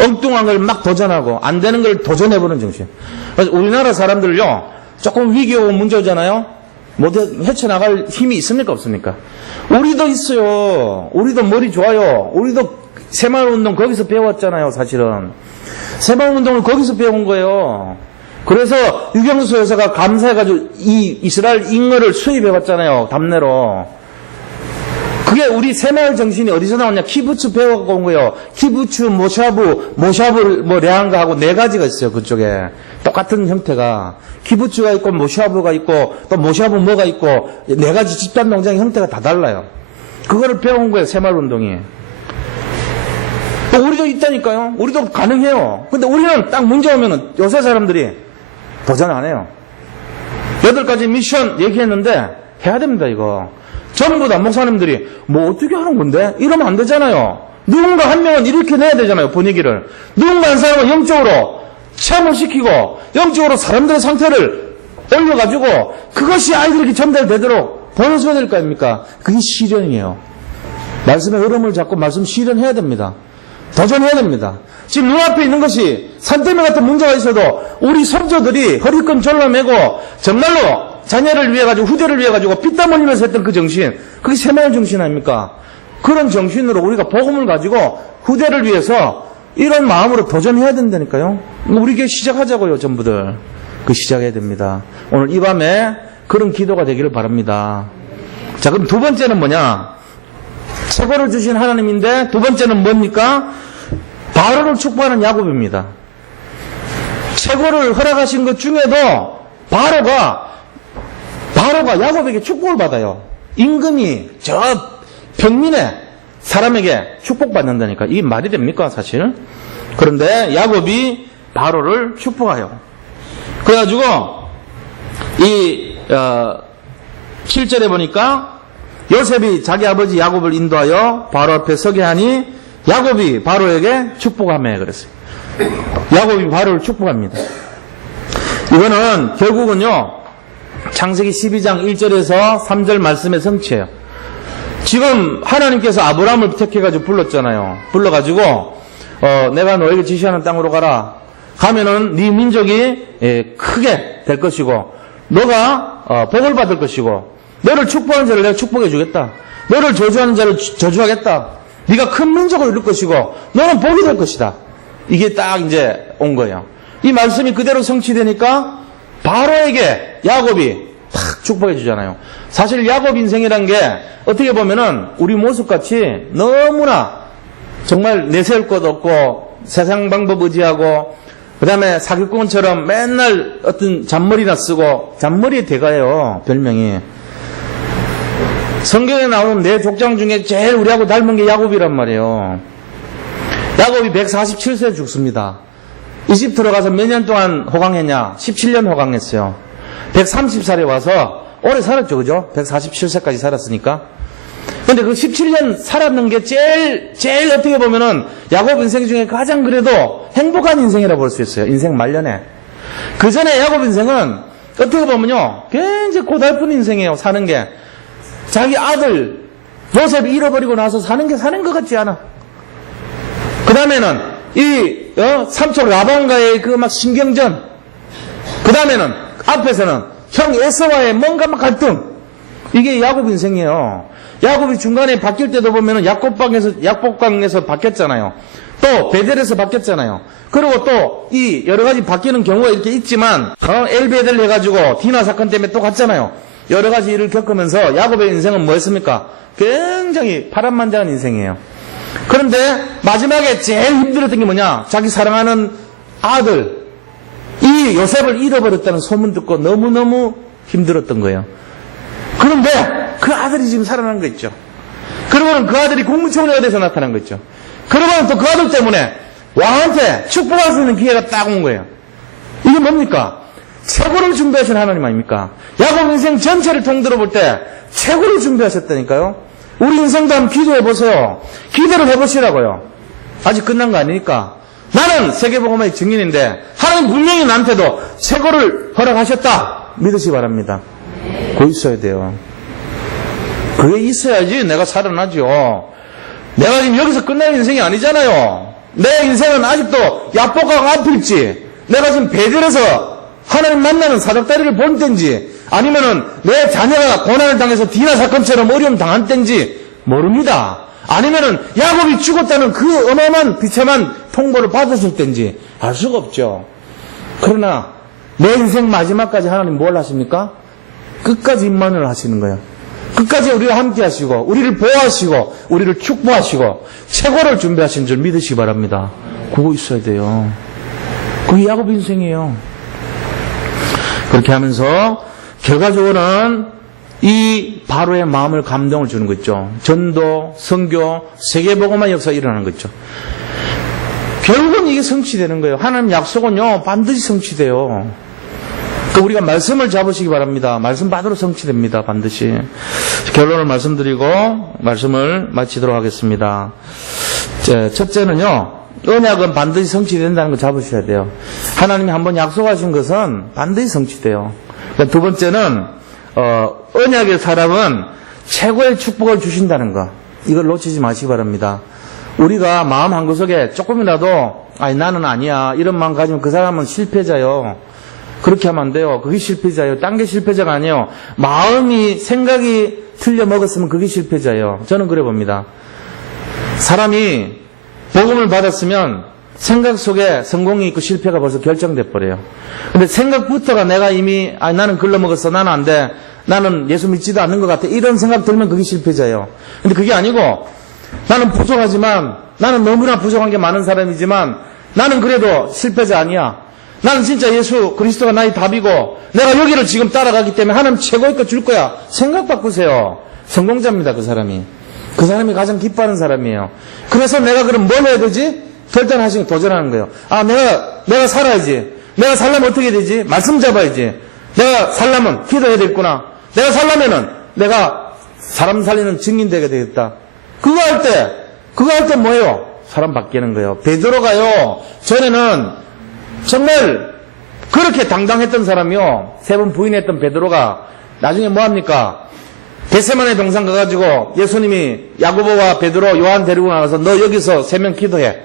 엉뚱한 걸 막 도전하고 안 되는 걸 도전해보는 정신. 그래서 우리나라 사람들요, 조금 위기 오고 문제 오잖아요. 헤쳐나갈 힘이 있습니까 없습니까? 우리도 있어요. 우리도 머리 좋아요. 우리도 새마을운동 거기서 배웠잖아요. 사실은 새마을운동을 거기서 배운 거예요. 그래서 유경수 여사가 감사해가지고 이 이스라엘 잉어를 수입해왔잖아요. 답례로. 그게 우리 새마을 정신이 어디서 나왔냐? 키부츠 배워갖고 온 거예요. 키부츠, 모샤브 뭐 레한가 하고 4가지가 있어요. 그쪽에 똑같은 형태가 키부츠가 있고 모샤브가 있고 또 모샤브 뭐가 있고 4가지 집단 농장의 형태가 다 달라요. 그거를 배운 거예요. 새마을 운동이. 우리도 있다니까요. 우리도 가능해요. 근데 우리는 딱 문제 오면은 요새 사람들이 도전 안 해요. 8가지 미션 얘기했는데 해야 됩니다. 이거 전부 다 목사님들이 뭐 어떻게 하는 건데? 이러면 안 되잖아요. 누군가 한 명은 이렇게 내야 되잖아요. 분위기를. 누군가 한 사람은 영적으로 체험을 시키고 영적으로 사람들의 상태를 올려가지고 그것이 아이들에게 전달되도록 보여줘야 될 거 아닙니까? 그게 실현이에요. 말씀의 흐름을 잡고 말씀 실현해야 됩니다. 도전해야 됩니다. 지금 눈앞에 있는 것이 산더미 같은 문제가 있어도 우리 선조들이 허리끈 졸라매고 정말로 자녀를 위해 가지고 후대를 위해 가지고 피땀 흘리면서 했던 그 정신, 그게 새마을 정신 아닙니까? 그런 정신으로 우리가 복음을 가지고 후대를 위해서 이런 마음으로 도전해야 된다니까요. 우리 교회 시작하자고요, 전부들. 그 시작해야 됩니다. 오늘 이 밤에 그런 기도가 되기를 바랍니다. 자, 그럼 두 번째는 뭐냐? 최고를 주신 하나님인데 두 번째는 뭡니까? 바로를 축복하는 야곱입니다. 최고를 허락하신 것 중에도 바로가 야곱에게 축복을 받아요. 임금이 저 평민의 사람에게 축복받는다니까. 이게 말이 됩니까, 사실? 그런데 야곱이 바로를 축복해요. 그래가지고 이 7절에 보니까 요셉이 자기 아버지 야곱을 인도하여 바로 앞에 서게 하니 야곱이 바로에게 축복하며 그랬어요. 야곱이 바로를 축복합니다. 이거는 결국은요, 창세기 12장 1절에서 3절 말씀의 성취예요. 지금 하나님께서 아브라함을 택해가지고 불렀잖아요. 불러가지고 내가 너에게 지시하는 땅으로 가라. 가면은 네 민족이 크게 될 것이고 너가 복을 받을 것이고 너를 축복하는 자를 내가 축복해 주겠다. 너를 저주하는 자를 저주하겠다. 네가 큰 민족을 이룰 것이고 너는 복이 될 것이다. 이게 딱 이제 온 거예요. 이 말씀이 그대로 성취되니까 바로에게 야곱이 탁 축복해 주잖아요. 사실 야곱 인생이란 게 어떻게 보면은 우리 모습같이 너무나 정말 내세울 것 없고 세상 방법 의지하고 그 다음에 사기꾼처럼 맨날 어떤 잔머리나 쓰고 잔머리의 대가예요, 별명이. 성경에 나오는 내 족장 중에 제일 우리하고 닮은 게 야곱이란 말이에요. 야곱이 147세에 죽습니다. 이집트로 가서 몇 년 동안 호강했냐? 17년 호강했어요. 130살에 와서 오래 살았죠, 그죠? 147세까지 살았으니까. 근데 그 17년 살았는 게 제일 어떻게 보면은 야곱 인생 중에 가장 그래도 행복한 인생이라고 볼 수 있어요. 인생 말년에. 그 전에 야곱 인생은 어떻게 보면요, 굉장히 고달픈 인생이에요, 사는 게. 자기 아들 요셉 잃어버리고 나서 사는 게 사는 것 같지 않아. 그 다음에는 삼촌 라반과의 그 막 신경전. 그 다음에는 앞에서는 형 에서와의 뭔가 막 갈등. 이게 야곱 인생이에요. 야곱이 중간에 바뀔 때도 보면은 약복강에서 바뀌었잖아요. 또 베델에서 바뀌었잖아요. 그리고 또 이 여러 가지 바뀌는 경우가 이렇게 있지만 엘베델 해가지고 디나 사건 때문에 또 갔잖아요. 여러 가지 일을 겪으면서 야곱의 인생은 뭐였습니까? 굉장히 파란만장한 인생이에요. 그런데 마지막에 제일 힘들었던 게 뭐냐? 자기 사랑하는 아들 이 요셉을 잃어버렸다는 소문 듣고 너무너무 힘들었던 거예요. 그런데 그 아들이 지금 살아난 거 있죠. 그러고는 그 아들이 국무총리가 돼서 나타난 거 있죠. 그러고는 또 그 아들 때문에 왕한테 축복할 수 있는 기회가 딱 온 거예요. 이게 뭡니까? 최고를 준비하신 하나님 아닙니까? 야곱 인생 전체를 통틀어 볼 때 최고를 준비하셨다니까요. 우리 인생도 한번 기도해 보세요. 기도를 해보시라고요. 아직 끝난 거 아니니까. 나는 세계복음화의 증인인데 하나님 분명히 나한테도 최고를 허락하셨다. 믿으시기 바랍니다. 그거 있어야 돼요. 그게 있어야지 내가 살아나죠. 내가 지금 여기서 끝날 인생이 아니잖아요. 내 인생은 아직도 야복강 앞일지, 내가 지금 베델에서 하나님 만나는 사닥다리를 본 땐지, 아니면은 내 자녀가 고난을 당해서 디나 사건처럼 어려움 당한 땐지 모릅니다. 아니면은 야곱이 죽었다는 그 어마어마한 비참한 통보를 받았을 땐지 알 수가 없죠. 그러나 내 인생 마지막까지 하나님 뭘 하십니까? 끝까지 임만을 하시는 거예요. 끝까지 우리와 함께 하시고 우리를 보호하시고 우리를 축복하시고 최고를 준비하신 줄 믿으시기 바랍니다. 그거 있어야 돼요. 그게 야곱 인생이에요. 그렇게 하면서 결과적으로는 이 바로의 마음을 감동을 주는 거 있죠. 전도, 선교, 세계복음화 역사가 일어나는 거 있죠. 결국은 이게 성취되는 거예요. 하나님 약속은요 반드시 성취돼요. 우리가 말씀을 잡으시기 바랍니다. 말씀 받으러 성취됩니다. 반드시. 결론을 말씀드리고 말씀을 마치도록 하겠습니다. 첫째는요, 언약은 반드시 성취된다는 걸 잡으셔야 돼요. 하나님이 한번 약속하신 것은 반드시 성취돼요. 두 번째는 언약의 사람은 최고의 축복을 주신다는 거. 이걸 놓치지 마시기 바랍니다. 우리가 마음 한구석에 조금이라도 아니 나는 아니야 이런 마음 가지면 그 사람은 실패자요. 그렇게 하면 안 돼요. 그게 실패자예요. 딴 게 실패자가 아니에요. 마음이 생각이 틀려 먹었으면 그게 실패자예요. 저는 그래 봅니다. 사람이 복음을 받았으면 생각 속에 성공이 있고 실패가 벌써 결정돼 버려요. 근데 생각부터가 내가 이미 나는 글러먹었어, 나는 안 돼, 나는 예수 믿지도 않는 것 같아, 이런 생각 들면 그게 실패자예요. 근데 그게 아니고 나는 부족하지만, 나는 너무나 부족한 게 많은 사람이지만 나는 그래도 실패자 아니야. 나는 진짜 예수 그리스도가 나의 답이고 내가 여기를 지금 따라가기 때문에 하나님 최고의 것 줄 거야. 생각 바꾸세요. 성공자입니다. 그 사람이. 그 사람이 가장 기뻐하는 사람이에요. 그래서 내가 그럼 뭘 해야 되지? 결단하시고 도전하는 거예요. 아, 내가 살아야지. 내가 살려면 어떻게 되지? 말씀 잡아야지. 내가 살려면 기도해야 되겠구나. 내가 살려면은 내가 사람 살리는 증인 되게 되겠다. 그거 할 때 뭐예요? 사람 바뀌는 거예요. 베드로가요, 전에는 정말 그렇게 당당했던 사람이요, 3번 부인했던 베드로가 나중에 뭐합니까? 겟세마네 동산 가가지고 예수님이 야고보와 베드로, 요한 데리고 나가서 너 여기서 3명 기도해.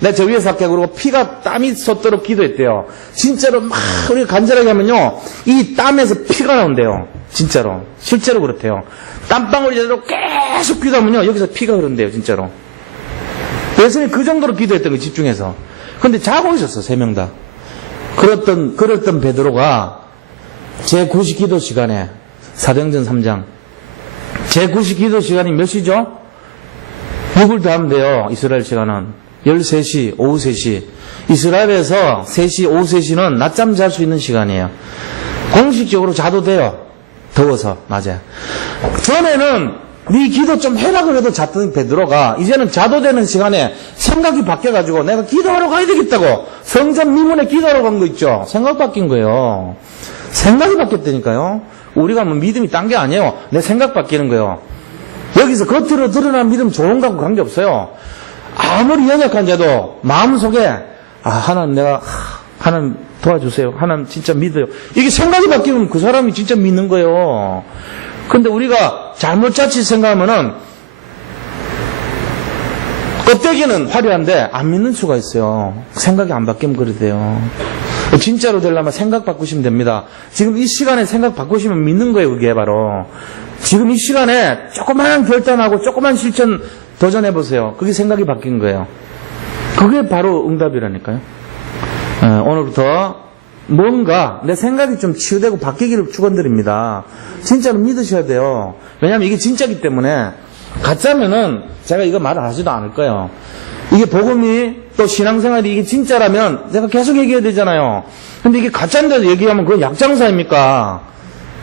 내가 저 위에서 할게. 그러고 피가 땀이 솟도록 기도했대요. 진짜로 막 우리가 간절하게 하면요, 이 땀에서 피가 나온대요. 진짜로. 실제로 그렇대요. 땀방울이라도 계속 기도하면요, 여기서 피가 흐른대요. 진짜로. 예수님이 그 정도로 기도했던 거예요. 집중해서. 근데 자고 있었어. 3명 다. 그랬던 베드로가 제9시 기도 시간에, 사도행전 3장 제9시 기도 시간이 몇 시죠? 6을 더하면 돼요. 이스라엘 시간은 13시, 오후 3시. 이스라엘에서 3시, 오후 3시는 낮잠 잘 수 있는 시간이에요. 공식적으로 자도 돼요. 더워서 낮에. 전에는 네 기도 좀 해라 그래도 잤던 베드로가 이제는 자도 되는 시간에 생각이 바뀌어가지고 내가 기도하러 가야 되겠다고 성전 미문에 기도하러 간 거 있죠. 생각 바뀐 거예요. 생각이 바뀌었다니까요. 우리가 뭐 믿음이 딴 게 아니에요. 내 생각 바뀌는 거예요. 여기서 겉으로 드러난 믿음 좋은 거하고 관계없어요. 아무리 연약한 자도 마음속에 하나님 도와주세요. 하나님 진짜 믿어요. 이게 생각이 바뀌면 그 사람이 진짜 믿는 거예요. 근데 우리가 잘못 자칫 생각하면은 껍데기는 화려한데 안 믿는 수가 있어요. 생각이 안 바뀌면 그래 돼요. 진짜로 되려면 생각 바꾸시면 됩니다. 지금 이 시간에 생각 바꾸시면 믿는 거예요. 그게 바로 지금 이 시간에 조그만 결단하고 조그만 실천 도전해보세요. 그게 생각이 바뀐 거예요. 그게 바로 응답이라니까요. 오늘부터 뭔가 내 생각이 좀 치유되고 바뀌기를 축원드립니다. 진짜로 믿으셔야 돼요. 왜냐하면 이게 진짜기 때문에 가짜면은 제가 이거 말 하지도 않을 거예요. 이게 복음이 또 신앙생활이 이게 진짜라면 내가 계속 얘기해야 되잖아요. 근데 이게 가짜인데 얘기하면 그건 약장사입니까?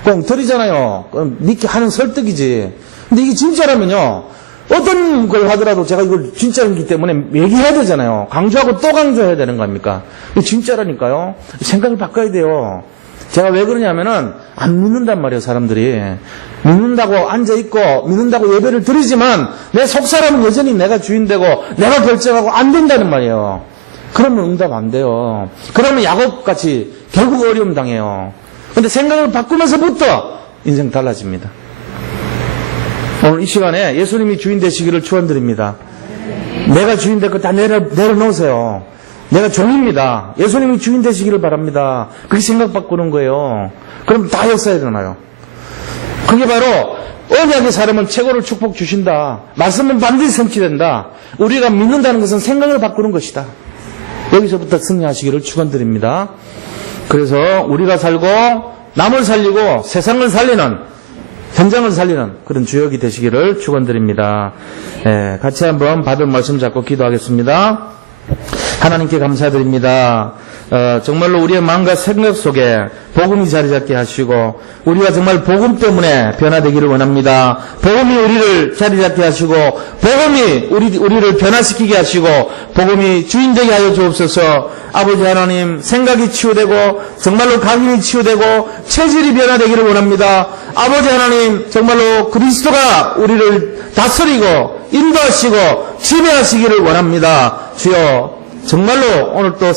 꽁털이잖아요. 믿게 하는 설득이지. 근데 이게 진짜라면요, 어떤 걸 하더라도 제가 이걸 진짜이기 때문에 얘기해야 되잖아요. 강조하고 또 강조해야 되는 거 아닙니까? 이게 진짜라니까요. 생각을 바꿔야 돼요. 제가 왜 그러냐면은 안 믿는단 말이에요. 사람들이 믿는다고 앉아있고 믿는다고 예배를 드리지만 내 속사람은 여전히 내가 주인되고 내가 결정하고 안 된다는 말이에요. 그러면 응답 안 돼요. 그러면 야곱같이 결국 어려움 당해요. 근데 생각을 바꾸면서부터 인생 달라집니다. 오늘 이 시간에 예수님이 주인 되시기를 축원드립니다. 내가 주인 될 거 다 내려놓으세요. 내가 종입니다. 예수님이 주인 되시기를 바랍니다. 그게 생각 바꾸는 거예요. 그럼 다 역사에 일어나요. 그게 바로 언약의 사람은 최고를 축복 주신다. 말씀은 반드시 성취된다. 우리가 믿는다는 것은 생각을 바꾸는 것이다. 여기서부터 승리하시기를 축원드립니다. 그래서 우리가 살고 남을 살리고 세상을 살리는, 현장을 살리는 그런 주역이 되시기를 축원드립니다. 같이 한번 받은 말씀 잡고 기도하겠습니다. 하나님께 감사드립니다. 정말로 우리의 마음과 생각 속에 복음이 자리 잡게 하시고 우리가 정말 복음 때문에 변화되기를 원합니다. 복음이 우리를 자리 잡게 하시고 복음이 우리를 변화시키게 하시고 복음이 주인되게 하여 주옵소서. 아버지 하나님, 생각이 치유되고 정말로 각인이 치유되고 체질이 변화되기를 원합니다. 아버지 하나님, 정말로 그리스도가 우리를 다스리고 인도하시고 지배하시기를 원합니다. 주여, 정말로 오늘 또